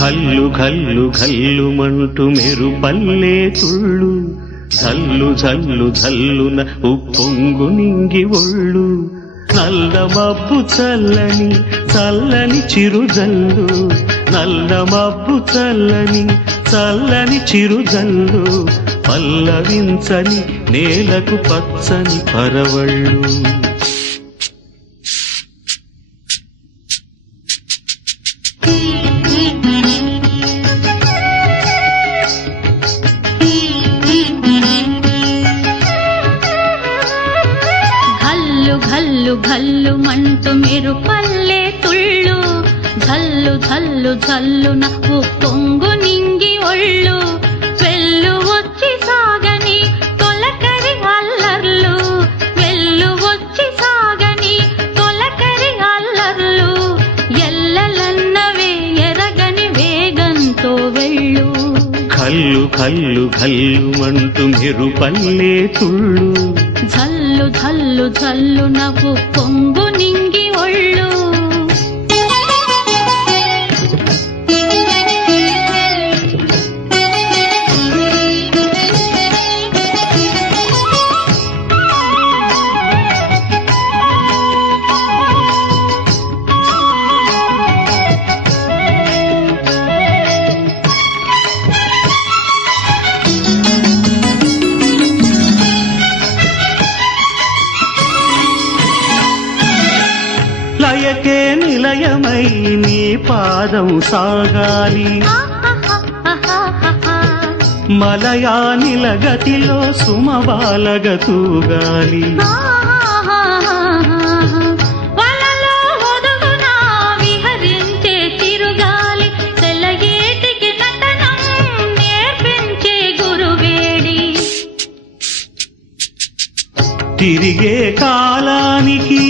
ఘల్లు ఘల్లు ఘల్లుమంటూ మెరుపల్లే తుళ్ళు జల్లు జల్లు జల్లున ఉప్పొంగు నింగి ఒళ్ళు నల్ల మబ్బు చల్లని చల్లని చిరుజల్లు నల్ల మబ్బు చల్లని చల్లని చిరుజల్లు పల్లవించని నేలకు పచ్చని పరవళ్ళు ఘల్లు ఘల్లు మంటూ మెరుపల్లే తుళ్ళు జల్లు జల్లు జల్లున ఉప్పొంగు నింగి ఒళ్ళు వెళ్ళు వచ్చి సాగని తొలకరి అల్లర్లు వెళ్ళు వచ్చి సాగని తొలకరి అల్లర్లు ఎల్లలన్నవే ఎరగని వేగంతో వెళ్ళు కల్లు కల్లు కల్లుమంటూ మెరుపల్లే తుళ్ళు జల్లు జల్లు జల్లు నవ్వు పొంగు నింగి ఒళ్ళు లయకే నిలయమై నీ పాదం సాగాలి మలయానిల గతిలో సుమబాలగ తూగాలి వలలో ఒదుగున విహరించే తిరుగాలి తెల్లగేటికి నటనం నేర్పించే గురువేడి తిరిగే కాలానికి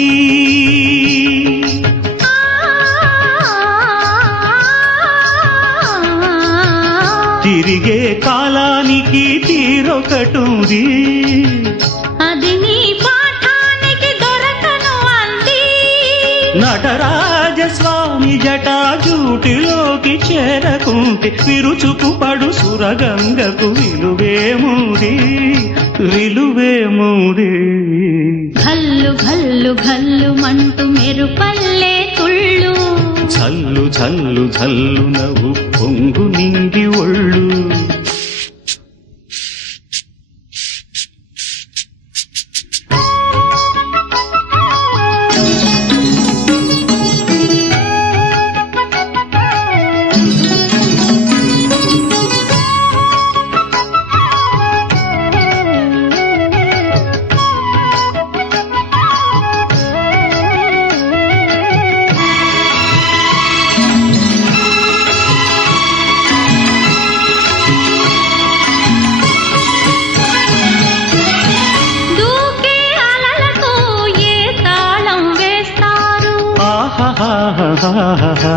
తిరిగే కాలానికి తీరొకటుంది అది నీ పాఠానికి దొరకను అంది నటరాజస్వామి జటాజూటిలోకి చేరకుంటే విరుచుకు పడు సురగంగకు విలువేముంది విలువేముంది ఘల్లు ఘల్లు ఘల్లు మంటూ మెరుపల్లే తుళ్ళు జల్లు జల్లు జల్లు నవ్వు పొంగు నింగి ఒళ్ళు దూకే అలలతో ఏ తాళం వేస్తారు ఆహాహాహాహా.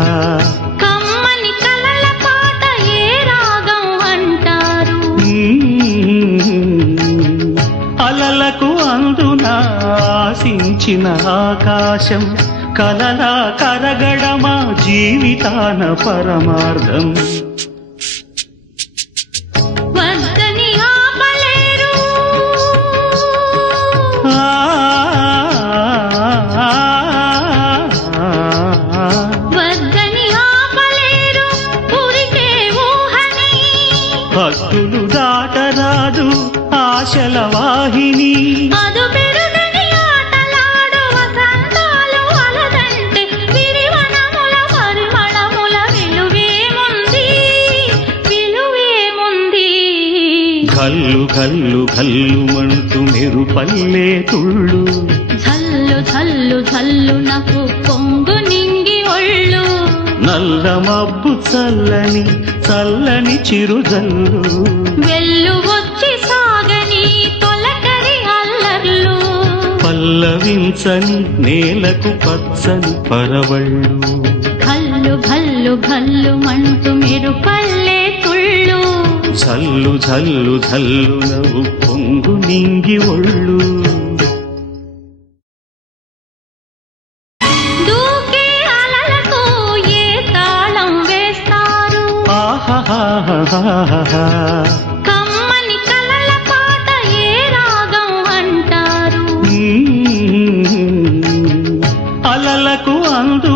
కమ్మని కలల పాట ఏ రాగం అంటారు అలలకు అందున ఆశించిన ఆకాశం కలలా కరగడమా జీవితాన పరమార్థం వద్దని ఆపలేరు ఆ, వద్దని ఆపలేరు పురికే ఊహని భక్తులు దాటరాదు ఆశల వాహిని అదు పెరుగని ఆటలాడు వసంతాలు అలదంటే విరివనముల పరిమళముల విలువేముంది విలువేముంది కల్లు కల్లు కల్లుమంటూ మెరుపల్లే తుళ్ళు జల్లు జల్లు జల్లు నవ్వు పొంగు నింగి ఒళ్ళు నల్ల మబ్బు చల్లని చల్లని చిరుజల్లు వెళ్ళు వచ్చి సాగని తొలకరి అల్లర్లు పల్లవించని నేలకు పచ్చని పరవళ్ళు ఘల్లు ఘల్లు ఘల్లు మంటూ మెరుపల్లే తుళ్ళు జల్లు జల్లు జల్లు నవ్వు పొంగు నింగి ఒళ్ళు దూకే అలలకు ఏ తాళం వేస్తారు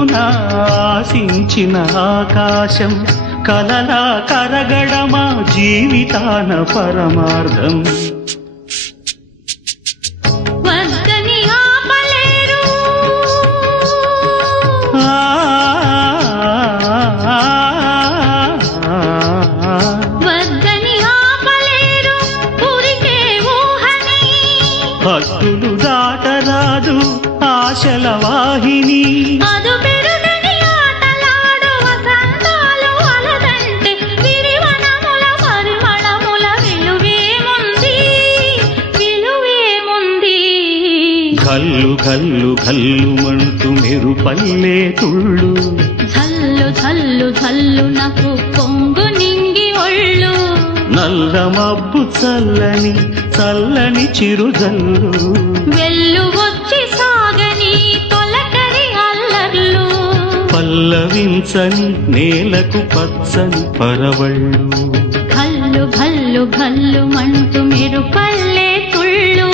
నిండున ఆశించిన ఆకాశం కలలా కరగడమా జీవితాన పరమార్థం. వద్దని ఆపలేరు వద్దని ఆపలేరు ఊరికే ఊహని. హద్దులు దాటరాదు ఆశల వాహిని. అదు పెరుగని ఆటలాడు వసంతాలు అలదంటే విరివనముల పరిమళముల విలువేముంది విలువేముంది. కల్లు కల్లు కల్లుమంటూ మెరుపల్లే తుళ్ళు. జల్లు జల్లు జల్లు నాకు పొంగు నింగి ఒళ్ళు. నల్ల మబ్బు చల్లని చల్లని చిరుజల్లు. వెళ్ళు వచ్చి సాగని తొలకరి అల్లర్లు. పల్లవించని నేలకు పచ్చని పరవళ్ళు. కల్లు భల్లు భల్లు మంటూ మెరుపల్లే తుళ్ళు.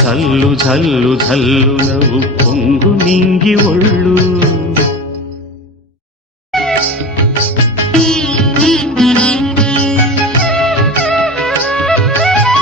జల్లు జల్లు జల్లు నవ్వు పొంగు నింగి ఒళ్ళు.